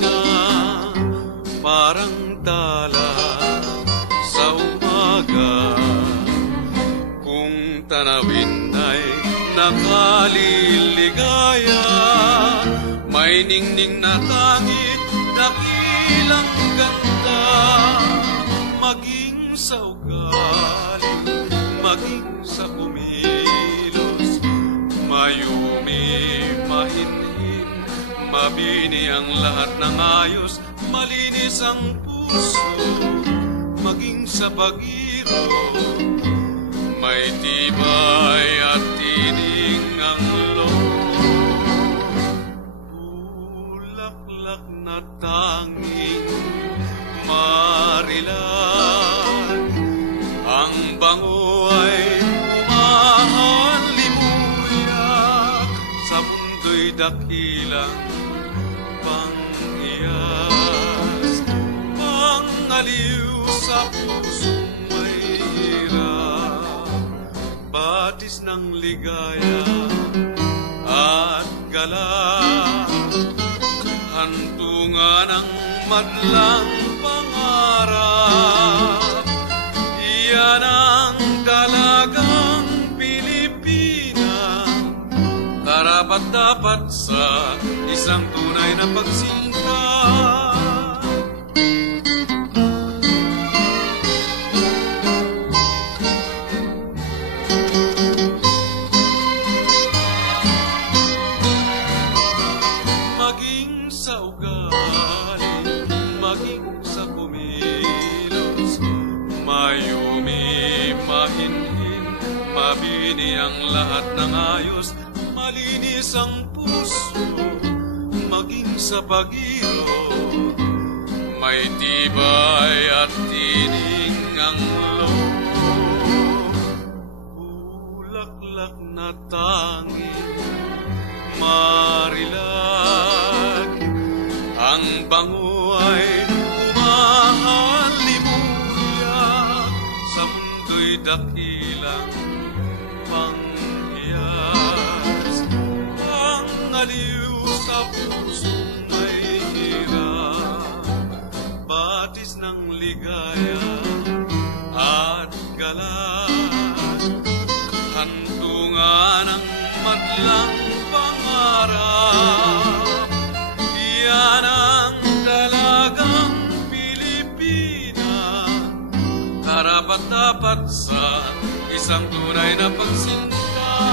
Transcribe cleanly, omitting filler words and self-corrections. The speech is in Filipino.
na parang tala sa umaga. Kung tanawin ay nakaliligaya, may ningning na tangit, dakilang ganda. Maging sa ugali, maging sa kumilos, mayumi, mahinhin, mabini ang lahat ng ayos, malinis ang puso, maging sa pag-iro, may tibay at tining ang loob. Bulaklak na tanging marilag, ang bango ay umahalimuyak, sa mundo'y dakilang pangiyas, pangaliw sa pusong may hirap, batis ng ligaya at galak, hantungan ng madlang pangarap. Iyan ang dalagang Pilipina, karapat-dapat sa isang tunay na pagsinta. Maging sa ugali, maging sa kumilos, mayumi, mahinhin, mabini ang lahat ng ayos, malinis ang puso, maging sa pag-iro, may tibay at tining ang loob. Bulaklak na tanging marilag, ang bango ay umahalimuyak, sa mundo'y dakilang panghiyas, pangaliw sa pusong may hirap, batis ng ligaya at galak, hantungan ng madlang pangarap. Iyan ang dalagang Pilipina, karapat-dapat sa isang tunay na pagsinta.